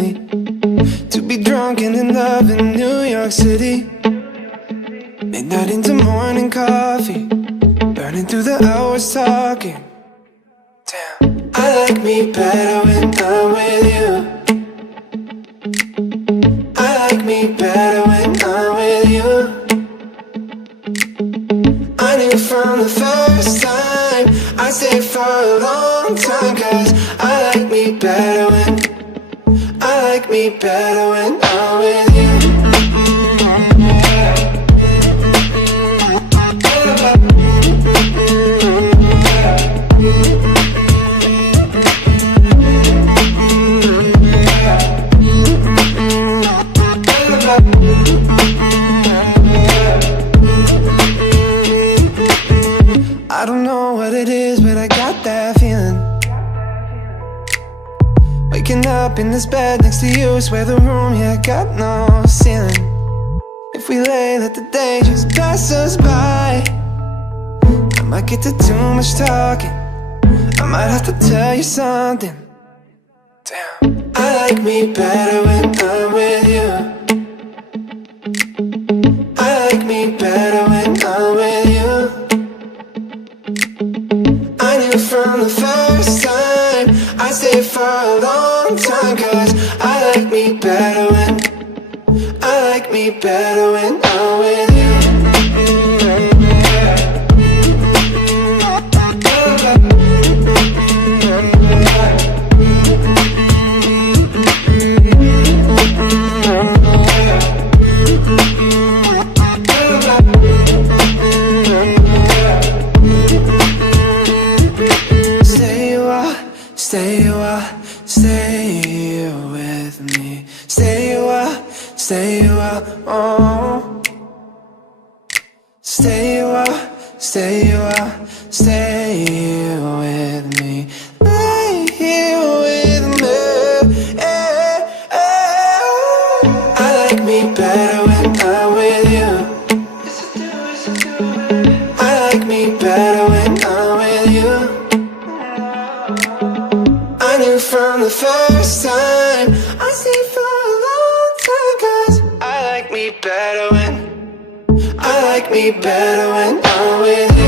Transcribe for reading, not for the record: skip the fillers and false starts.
me to be drunk and in love in New York City. Midnight into morning coffee, burning through the hours talking. Damn, I like me better when I'm with you. I like me better when I'm with you. I knew from the first time I'd stay for a long time, 'cause I like me better when I'm with you. I don't know what it is, but I got that feeling. Waking up in this bed next to you, swear the room, yeah, got no ceiling. If we lay, let the day just pass us by. I might get to too much talking, I might have to tell you something. Damn, I like me better when I'm with you. I like me better when I'm with you. I knew from the first time I'd stay for a long time, 'cause I like me better when I'm with you. Stay with me. Stay a while, oh. Stay a while, stay with me. Lay here with me. I like me better when I'm with you. I like me better when I'm with you. I knew from the first time I'd stay for a long time, 'cause I like me better when I'm with you.